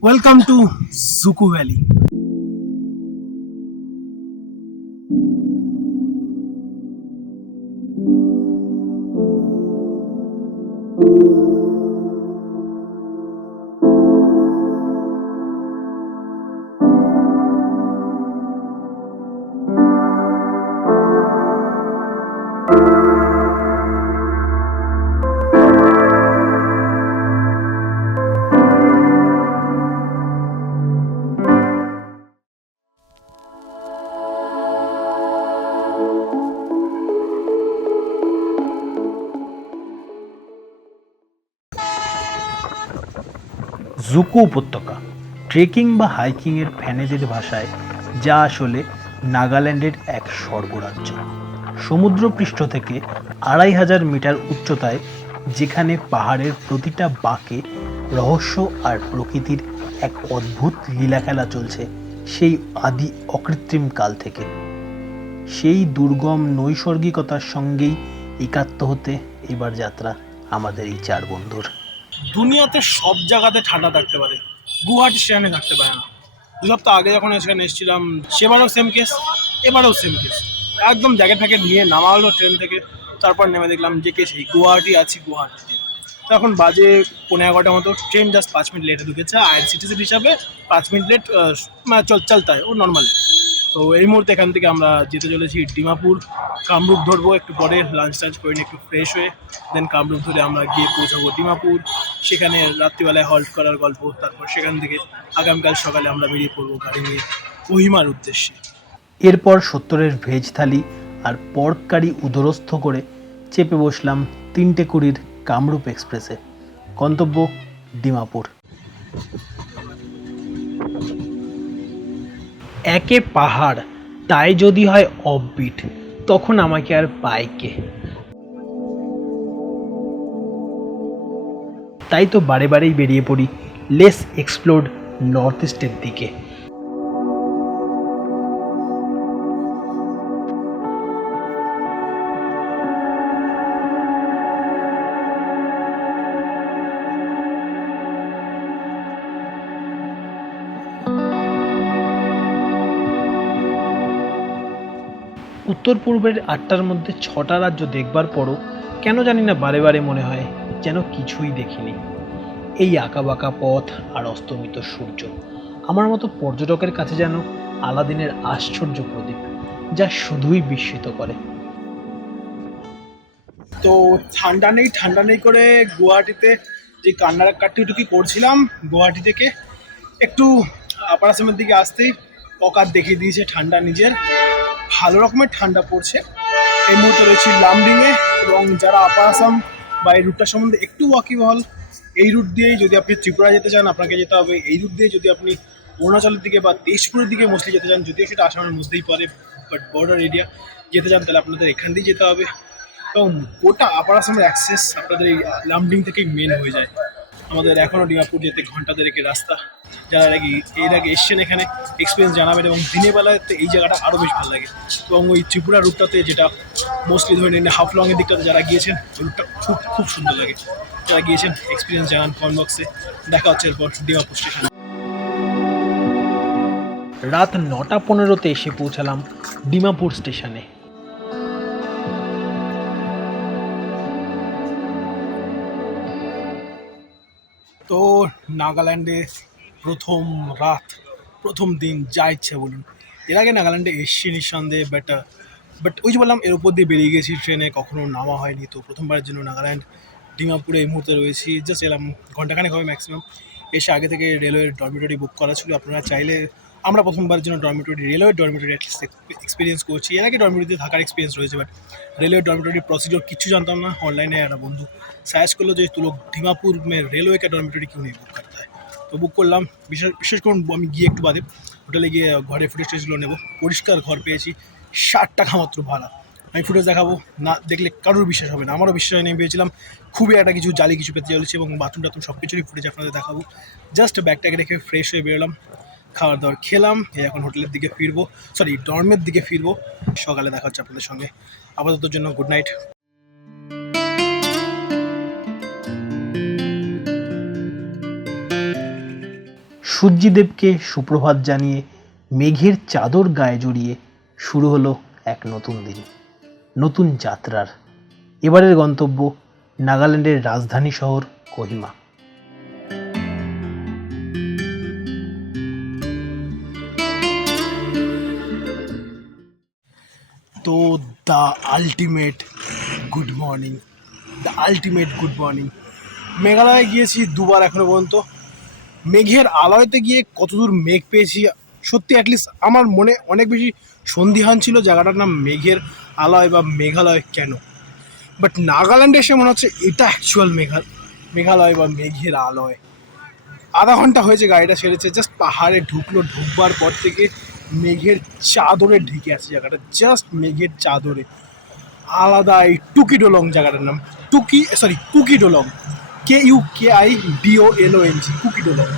Welcome to Zuku Valley. Dzukou উপত্যকা। Trekking বা হাইকিংয়ের ফ্যানেদের ভাষায় যা আসলে নাগাল্যান্ডের এক স্বর্গরাজ্য। সমুদ্রপৃষ্ঠ থেকে আড়াই হাজার মিটার উচ্চতায় যেখানে পাহাড়ের প্রতিটা বাঁকে রহস্য আর প্রকৃতির এক অদ্ভুত লীলাখেলা চলছে সেই আদি অকৃত্রিম কাল থেকে। সেই দুর্গম নৈসর্গিকতার সঙ্গেই একাত্ম হতে এবার যাত্রা আমাদের এই চার বন্ধুর। দুনিয়াতে সব জায়গাতে ঠান্ডা থাকতে পারে। গুয়াহাটি স্টেশনে থাকতে পারে না। দু সপ্তাহ আগে যখন সেখানে এসেছিলাম, সেবারও সেম কেস এবারেও সেম কেস একদম জ্যাকেট ফ্যাকেট নিয়ে নামা হলো ট্রেন থেকে, তারপর নেমে দেখলাম যে কে সেই গুয়াহাটি আছি গুয়াহাটিতে। তখন বাজে পনেরো এগারোটার মতো ট্রেন জাস্ট পাঁচ মিনিট লেটে ঢুকেছে, আর সিটিসি হিসাবে পাঁচ মিনিট লেট মানে চল, চলতে হয়, ও নর্মাল তো এই মুহূর্তে এখান থেকে আমরা যেতে চলেছি ডিমাপুর। কামরূপ ধরবো, একটু পরে লাঞ্চ টাঞ্চ করে নিয়ে একটু ফ্রেশ হয়ে দেন কামরূপ ধরে আমরা গিয়ে পৌঁছাবো ডিমাপুর। সেখানে রাত্রিবেলায় হল্ট করার গল্প, তারপর সেখান থেকে আগামীকাল সকালে আমরা বেরিয়ে পড়ব গাড়ি নিয়ে কোহিমার উদ্দেশ্যে। এরপর সত্তরের ভেজ থালি আর পর্ক কারি উদরস্থ করে চেপে বসলাম তিনটে কুড়ির কামরূপ এক্সপ্রেসে। গন্তব্য ডিমাপুর। একে পাহাড়, তাই যদি হয় অফবিট তখন আমাকে আর পায় কে? তাই তো বারে বারেই বেরিয়ে পড়ি লেস এক্সপ্লোর নর্থ ইস্টের দিকে। উত্তর পূর্বের আটটার মধ্যে ছটা রাজ্য দেখবার পরও কেন জানি না বারে বারে মনে হয় যেন কিছুই দেখিনি। এই আঁকাবাঁকা পথ আর অস্তমিত সূর্য, আমার মতো পর্যটকের কাছে যেন আলাদিনের আশ্চর্য প্রদীপ, যা শুধুই বিস্মিত করে। তো ঠান্ডা নেই ঠান্ডা নেই করে গুয়াহাটিতে যে কান্নার কাট্টিটুকি করছিলাম, গুয়াহাটি থেকে একটু আপার আসামের দিকে আসতেই অকাত দেখিয়ে দিয়েছে ঠান্ডা নিজের। ভালো রকমের ঠান্ডা পড়ছে। এই মুহূর্তে রয়েছি লামডিংয়ে এবং যারা আপার আসাম বা এই রুটটা সম্বন্ধে একটু ওয়াকিবহল এই রুট দিয়েই যদি আপনি ত্রিপুরা যেতে চান, আপনাকে যেতে হবে এই রুট দিয়ে। যদি আপনি অরুণাচলের দিকে বা তেজপুরের দিকে মোস্টলি যেতে চান, যদিও সেটা আসামের মধ্যেই পড়ে বাট বর্ডার এরিয়া যেতে চান, তাহলে আপনাদের এখান দিয়ে যেতে হবে। এবং গোটা আপার আসামের অ্যাক্সেস আপনাদের এই লামডিং থেকেই মেন হয়ে যায়। আমাদের এখনও ডিমাপুর যেতে ঘণ্টা দেড়েকের রাস্তা। যারা আগে এর আগে এসছেন এখানে এক্সপিরিয়েন্স জানাবেন এবং দিনের বেলাতে এই জায়গাটা আরও বেশ ভালো লাগে। এবং ওই ত্রিপুরা রুটটাতে যেটা মোস্টলি ধরে নিন হাফ লংয়ের দিকটাতে যারা গিয়েছেন রুটটা খুব খুব সুন্দর লাগে। যারা গিয়েছেন এক্সপিরিয়েন্স জানান কমেন্ট বক্সে দেখা হচ্ছে এরপর ডিমাপুর স্টেশন রাত নটা পনেরোতে এসে পৌঁছালাম ডিমাপুর স্টেশনে তো নাগাল্যান্ডে প্রথম রাত, প্রথম দিন যা ইচ্ছে বলুন। এর আগে নাগাল্যান্ডে এসছি নিঃসন্দেহে বাট বাট ওই যে বললাম, এর উপর দিয়ে বেরিয়ে গেছি ট্রেনে, কখনো নামা হয়নি। তো প্রথমবারের জন্য নাগাল্যান্ড, ডিমাপুরে এই মুহূর্তে রয়েছি। জাস্ট এলাম ঘন্টাখানেক হবে ম্যাক্সিমাম এসে আগে থেকে রেলওয়ের ডরমিটরি বুক করা ছিল। আপনারা চাইলে আমরা প্রথমবার জন্য ডরমিটরি রেলওয়ে ডরমিটরি এক্সপিরিয়েন্স করছি। এর আগে ডরমিটরিতে থাকার এক্সপিরিয়েন্স রয়েছে বাট রেলওয়ে ডরমিটরির প্রসিডিওর কিছু জানতাম না। অনলাইনে একটা বন্ধু সার্চ করল যে তুলো ডিমাপুর মে রেলওয়ে কে ডরমিটরি কিউ নেই বুক করতে হয়? তো বুক করলাম। বিশেষ বিশেষ করুন আমি গিয়ে একটু বাদে হোটেলে গিয়ে ঘরে ফুটেজ টুটেজগুলো নেব। পরিষ্কার ঘর পেয়েছি, ষাট টাকা মাত্র ভাড়া। আমি ফুটেজ দেখাবো, না দেখলে কারোর বিশ্বাস হবে না। আমারও বিশ্বাস নেই পেয়েছিলাম খুবই একটা কিছু জালি কিছু পেতে চলেছে এবং বাথরুম টাথরুম সব কিছুরই ফুটেজ আপনাদের দেখাবো। জাস্ট ব্যাগটাকে রেখে ফ্রেশ হয়ে বেরোলাম। খাওয়ার দাওয়ার খেলাম এখন হোটেলের দিকে ফিরবো সরি ডর্মের দিকে ফিরবো। সকালে দেখা হচ্ছে আপনাদের সঙ্গে। আপাতত জন্য গুড নাইট সূর্যদেবকে সুপ্রভাত জানিয়ে মেঘের চাদর গায়ে জড়িয়ে শুরু হলো এক নতুন দিন। নতুন যাত্রার। এবারের গন্তব্য নাগাল্যান্ডের রাজধানী শহর কোহিমা। তো the ultimate good morning the ultimate good morning মেঘালয়ে গিয়েছি দুবার এখনও পর্যন্ত। মেঘের আলয়তে গিয়ে কতদূর মেঘ পেয়েছি, সত্যি অ্যাটলিস্ট আমার মনে অনেক বেশি সন্দিহান ছিল জায়গাটার নাম মেঘের আলয় বা মেঘালয় কেন। বাট নাগাল্যান্ডে এসে মনে হচ্ছে এটা অ্যাকচুয়াল মেঘা, মেঘালয় বা মেঘের আলয়। আধা ঘণ্টা হয়েছে গাড়িটা ছেড়েছে জাস্ট পাহাড়ে ঢুকলো, ঢুকবার পর থেকে মেঘের চাদরে ঢেকে আছে জায়গাটা জাস্ট মেঘের চাদরে। আলাদা এই টুকি ডোলং জায়গাটার নাম। টুকি sorry Kuki Dolong K U K I D O L O N G Kuki Dolong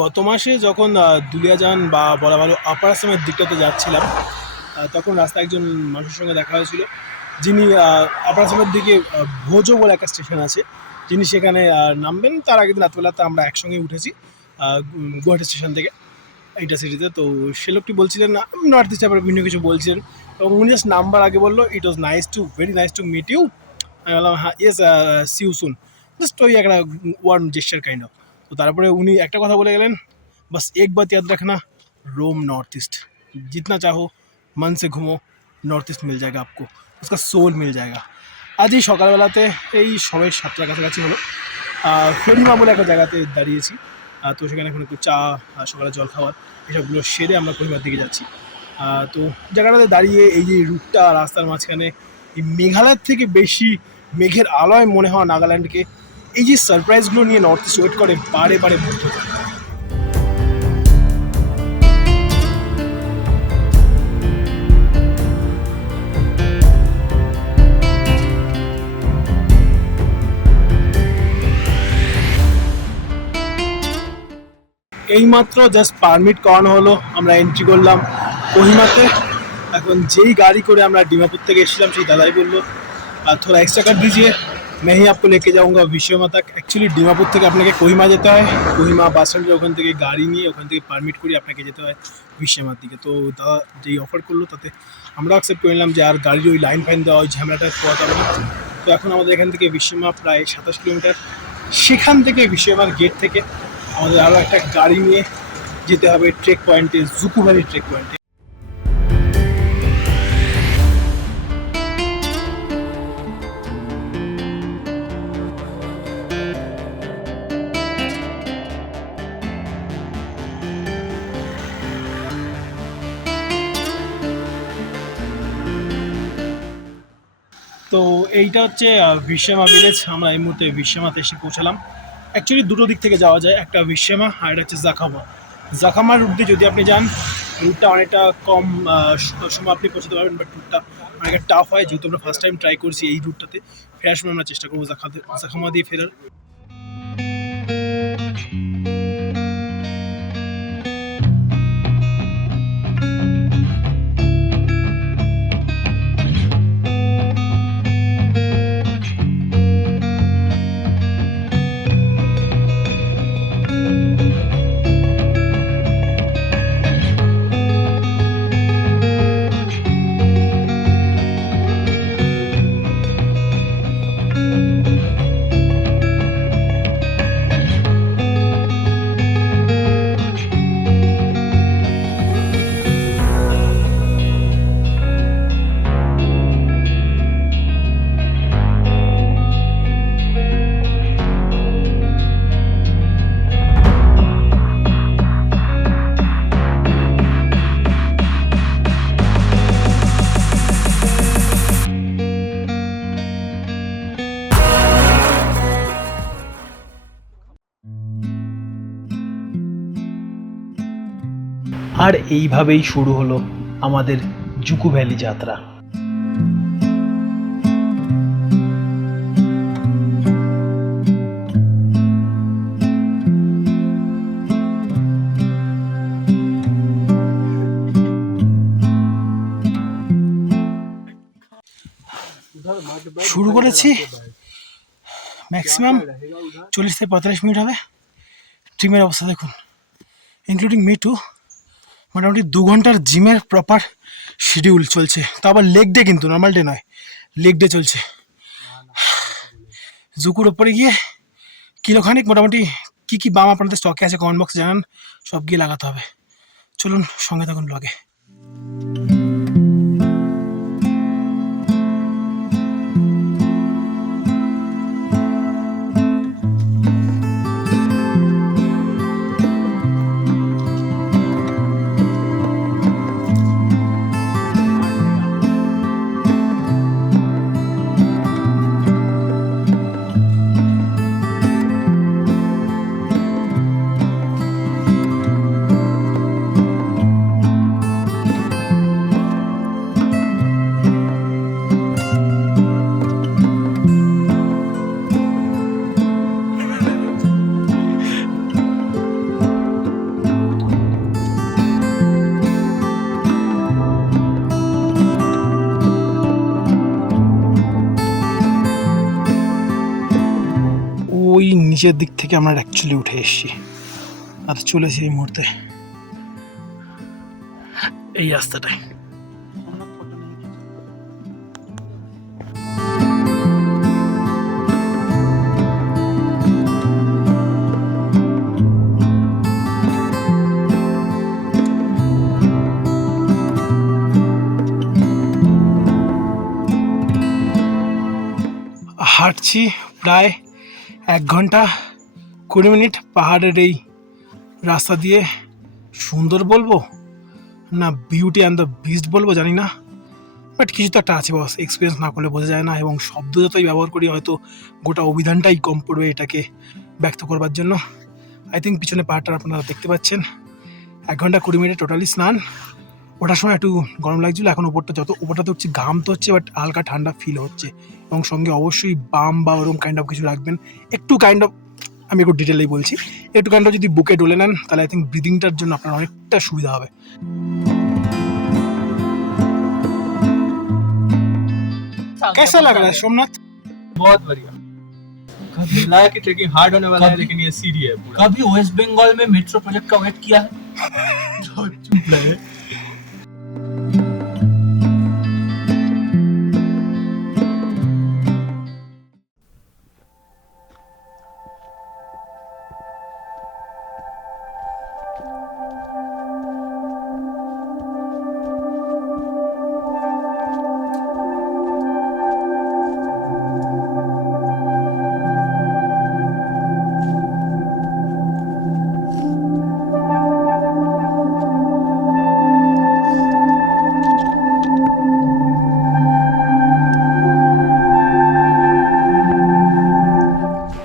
গত মাসে যখন দুলিয়াজান বা বলা ভালো আপার আসামের দিকটাতে যাচ্ছিলাম তখন রাস্তায় একজন মানুষের সঙ্গে দেখা হয়েছিল। যিনি আপার আসামের দিকে ভোজো বলে একটা স্টেশন আছে। যিনি সেখানে নামবেন। তার আগের দিন রাতবেলাতে আমরা একসঙ্গে উঠেছি গুয়াহাটি স্টেশন থেকে, এইটা সিটিতে তো সে লোকটি বলছিলেন নর্থ ইস্ট ব্যাপারে বিভিন্ন কিছু বলছিলেন এবং উনি জাস্ট নাম্বার আগে বলল it was nice to very nice to meet you আমি বললাম হ্যাঁ ইয়েস সিউ সুন জাস্ট ওই একটা ওয়ার্ম জেস্টার কাইন্ড অফ তো তারপরে উনি একটা কথা বলে গেলেন बस एक बात याद रखना रोम नॉर्थ ईस्ट जितना चाहो मन से घूमो নর্থ ইস্ট মিল জায়গা আপকো उसका সোল মিল জায়গা আজ এই সকালবেলাতে এই সবাই সাতটার কাছাকাছি হলো আহ, ফেরিমা বলে একটা জায়গাতে দাঁড়িয়েছি আহ, তো সেখানে এখন একটু চা আর সকালে জল খাবার এসবগুলো সেরে আমরা পরিবার দিকে যাচ্ছি আহ, তো জায়গাটাতে দাঁড়িয়ে এই যে রুটটা রাস্তার মাঝখানে এই মেঘালয়ের থেকে বেশি মেঘের আলয় মনে হওয়া নাগাল্যান্ডকে এই যে সারপ্রাইজগুলো নিয়ে নর্থ ইস্ট ওয়েট করে বারে বারে মুগ্ধ এইমাত্র জাস্ট পারমিট করানো হলো, আমরা এন্ট্রি করলাম কহিমাতে। এখন যেই গাড়ি করে আমরা ডিমাপুর থেকে এসেছিলাম, সেই দাদাই বলল, আর থোড়া এক্সট্রা কাট দিজিয়ে मैं ही आपको लेके जाऊंगा विश्वमा तक অ্যাকচুয়ালি ডিমাপুর থেকে আপনাকে কোহিমা যেতে হয় কোহিমা বাস স্ট্যান্ডে ওখান থেকে গাড়ি নিয়ে ওখান থেকে পারমিট করে আপনাকে যেতে হয় বিশ্বমার দিকে তো দাদা যেই অফার করলো তাতে আমরা অ্যাকসেপ্ট করে নিলাম যে আর গাড়ির ওই লাইন ফাইন দেওয়া ওই ঝামেলাটা পোয়াতে হবে না তো এখন আমাদের এখান থেকে বিশ্বমা প্রায় সাতাশ কিলোমিটার সেখান থেকে বিশ্বমার গেট থেকে আমাদের আরও একটা গাড়ি নিয়ে যেতে হবে ট্রেক পয়েন্টে জুকু ভ্যালি ট্রেক পয়েন্টে তো এইটা হচ্ছে বিশ্বমা ভিলেজ আমরা এই মুহূর্তে বিশ্বমাতে এসে পৌঁছালাম। অ্যাকচুয়ালি দুটো দিক থেকে যাওয়া যায়। একটা বিশ্বমা আর একটা হচ্ছে জাখামা। জাখামার রুট দিয়ে যদি আপনি যান রুটটা অনেকটা কম সময় আপনি পৌঁছাতে পারবেন বাট রুটটা অনেকটা টাফ হয়। যেহেতু আমরা ফার্স্ট টাইম ট্রাই করছি এই রুটটাতে ফেরার সময় আমরা চেষ্টা করব জাখাতে, জাখামা দিয়ে ফেরার। আর এইভাবেই শুরু হলো আমাদের জুকু ভ্যালি যাত্রা। শুরু করেছি? ম্যাক্সিমাম চল্লিশ থেকে পঁয়তাল্লিশ মিনিট হবে। জিমের অবস্থা দেখুন। ইনক্লুডিং মি টু মোটামুটি দু ঘণ্টার জিমের প্রপার শিডিউল চলছে। তা আবার লেগ ডে কিন্তু নর্মাল ডে নয়। লেগ ডে চলছে। জুকুর ওপরে গিয়ে কিলোখানিক মোটামুটি কী কী বাম আপনাদের স্টকে আছে কমেন্ট বক্সে জানান, সব গিয়ে লাগাতে হবে। চলুন সঙ্গে থাকুন ব্লগে নিচের দিক থেকে আমরা অ্যাকচুয়ালি উঠে এসেছি। আর চলেছি এই মুহূর্তে। এই রাস্তাটায়। হাঁটছি প্রায় এক ঘণ্টা কুড়ি মিনিট পাহাড়ের এই রাস্তা দিয়ে সুন্দর বলব না বিউটি অ্যান্ড দ্য বিস্ট বলব জানি না। বাট কিছু তো একটা আছে বস এক্সপিরিয়েন্স না করলে বোঝা যায় না এবং শব্দ যতই ব্যবহার করি হয়তো গোটা অভিধানটাই কম পড়বে এটাকে ব্যক্ত করবার জন্য। আই থিঙ্ক পিছনে পাহাড়টা আপনারা দেখতে পাচ্ছেন। এক ঘণ্টা কুড়ি মিনিট টোটালি স্নান। ওঠার সময় একটু গরম লাগছিল এখন ওপরটা যত ওপরটাতে হচ্ছে ঘাম তো হচ্ছে বাট হালকা ঠান্ডা ফিল হচ্ছে এবং সঙ্গে অবশ্যই বাম বা ওরকম কাইন্ড অফ কিছু রাখবেন একটু কাইন্ড অফ আমি একটু ডিটেলেই বলছি একটু কাইন্ড অফ যদি বুকে ডলে নেন তাহলে আই থিঙ্ক ব্রিদিংটার জন্য আপনার অনেকটা সুবিধা হবে कैसा लग रहा है सोमनाथ बहुत बढ़िया मिला है कि ट्रेकिंग हार्ड होने वाला है कभी- लेकिन ये सीधी है पूरा कभी वेस्ट बंगाल में मेट्रो प्रोजेक्ट का वेट किया है चुप रहे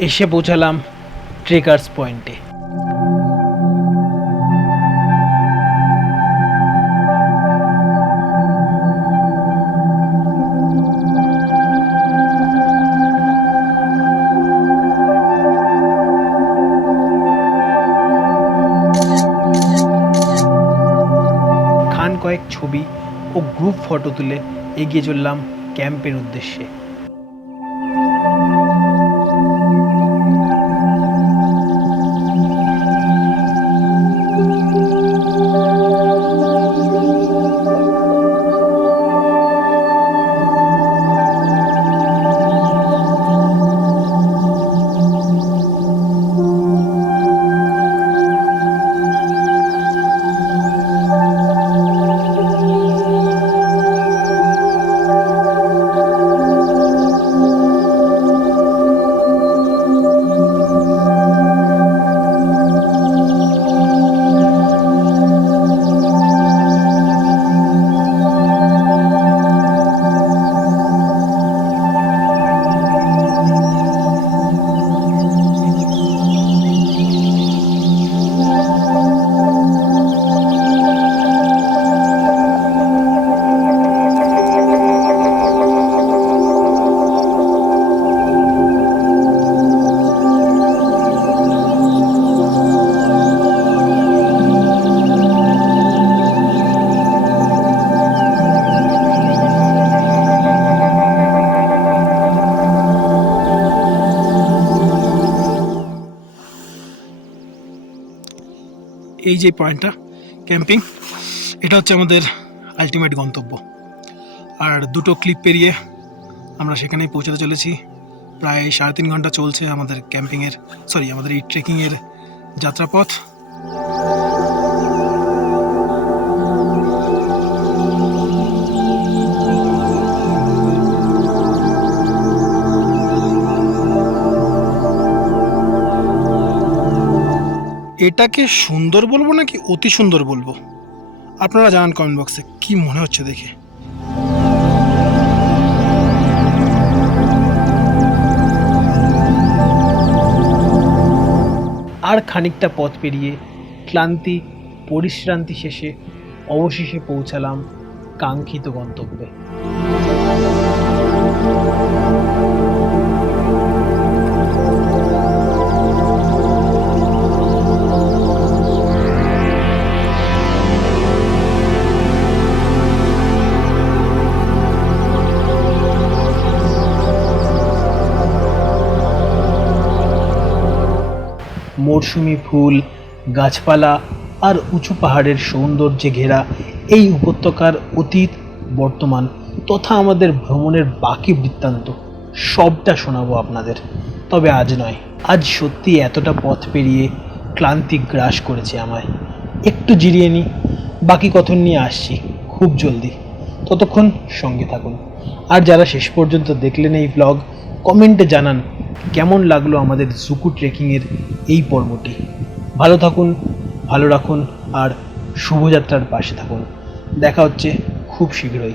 এসে পৌঁছালাম ট্রেকার্স পয়েন্টে কয়েক ছবি ও গ্রুপ ফটো তুলে এগিয়ে চললাম ক্যাম্পের উদ্দেশ্যে। এই যে পয়েন্টটা, ক্যাম্পিং, এটা হচ্ছে আমাদের আলটিমেট গন্তব্য। আর দুটো ক্লিপ পেরিয়ে আমরা সেখানেই পৌঁছাতে চলেছি। প্রায় সাড়ে তিন ঘণ্টা চলছে আমাদের ক্যাম্পিংয়ের সরি আমাদের এই ট্রেকিংয়ের যাত্রাপথ। এটাকে সুন্দর বলব নাকি অতি সুন্দর বলব? আপনারা জানান কমেন্ট বক্সে কি মনে হচ্ছে দেখে। আর খানিকটা পথ পেরিয়ে ক্লান্তি, পরিশ্রান্তি শেষে অবশেষে পৌঁছালাম কাঙ্ক্ষিত গন্তব্যে। মরশুমি ফুল, গাছপালা আর উঁচু পাহাড়ের সৌন্দর্যে ঘেরা এই উপত্যকার অতীত, বর্তমান তথা আমাদের ভ্রমণের বাকি বৃত্তান্ত, সবটা শোনাবো আপনাদের। তবে আজ নয়, আজ সত্যি এতটা পথ পেরিয়ে ক্লান্তি গ্রাস করেছে আমায়। একটু জিরিয়ে নিই, বাকি কথন নিয়ে আসছি, খুব জলদি। ততক্ষণ সঙ্গে থাকুন। আর যারা শেষ পর্যন্ত দেখলেন এই ব্লগ কমেন্টে জানান কেমন লাগল আমাদের জুকু ট্রেকিংয়ের এই পর্বটি? ভালো থাকুন, ভালো রাখুন, আর শুভযাত্রার পাশে থাকুন। দেখা হচ্ছে খুব শীঘ্রই।